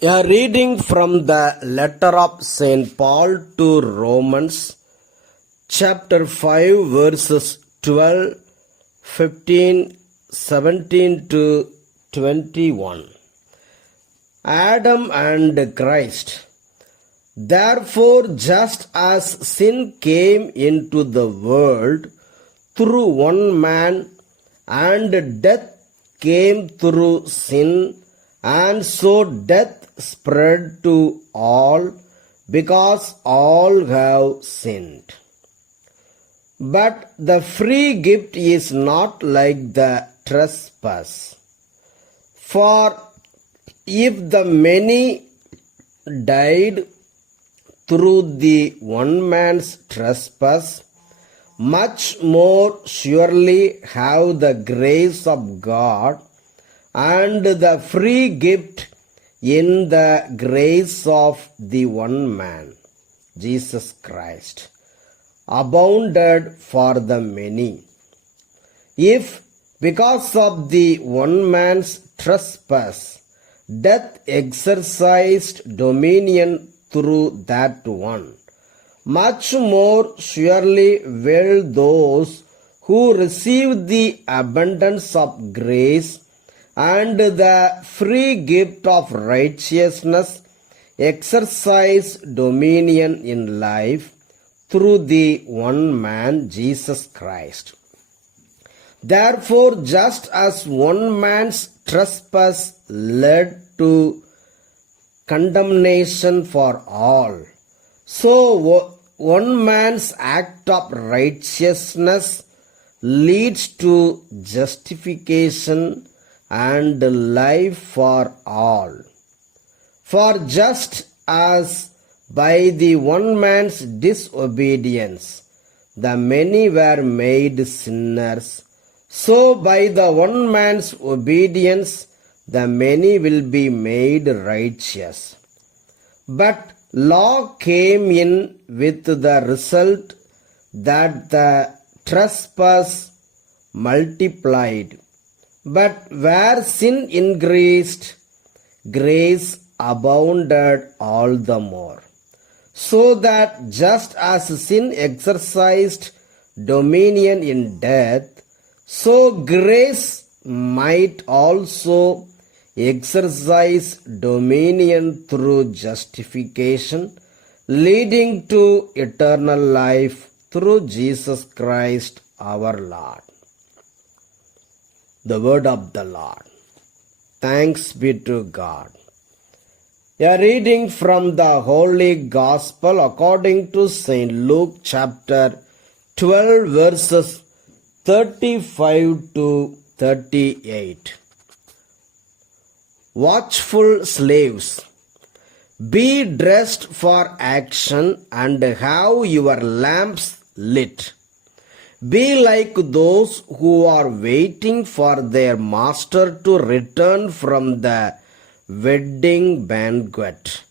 A reading from the letter of St. Paul to Romans, chapter 5, verses 12, 15, 17 to 21. Adam and Christ. Therefore, just as sin came into the world through one man, and death came through sin, and so death spread to all, because all have sinned. But the free gift is not like the trespass. For if the many died through the one man's trespass, much more surely have the grace of God and the free gift in the grace of the one man, Jesus Christ, abounded for the many. If, because of the one man's trespass, death exercised dominion through that one, much more surely will those who receive the abundance of grace and the free gift of righteousness exercise dominion in life through the one man, Jesus Christ. Therefore, just as one man's trespass led to condemnation for all, so one man's act of righteousness leads to justification and life for all. For just as by the one man's disobedience the many were made sinners, so by the one man's obedience the many will be made righteous. But law came in with the result that the trespass multiplied. But where sin increased, grace abounded all the more. So that just as sin exercised dominion in death, so grace might also exercise dominion through justification, leading to eternal life through Jesus Christ our Lord. The word of the Lord. Thanks be to God. A reading from the Holy Gospel according to St. Luke chapter 12 verses 35 to 38. Watchful slaves, be dressed for action and have your lamps lit. Be like those who are waiting for their master to return from the wedding banquet,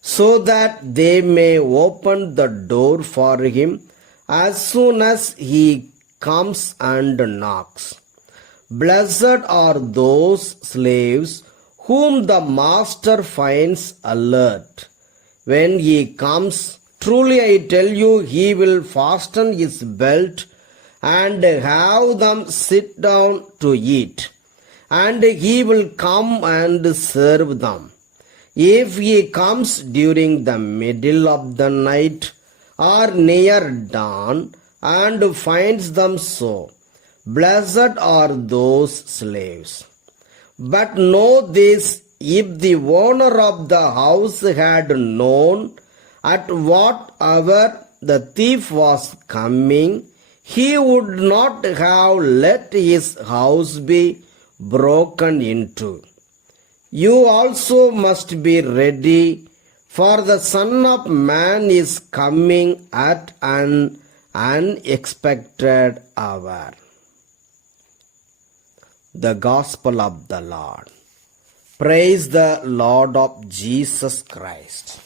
so that they may open the door for him as soon as he comes and knocks. Blessed are those slaves whom the master finds alert when he comes. Truly I tell you, he will fasten his belt and have them sit down to eat, and he will come and serve them. If he comes during the middle of the night or near dawn and finds them so, blessed are those slaves. But know this, if the owner of the house had known at what hour the thief was coming, he would not have let his house be broken into. You also must be ready, for the Son of Man is coming at an unexpected hour. The Gospel of the Lord. Praise the Lord of Jesus Christ.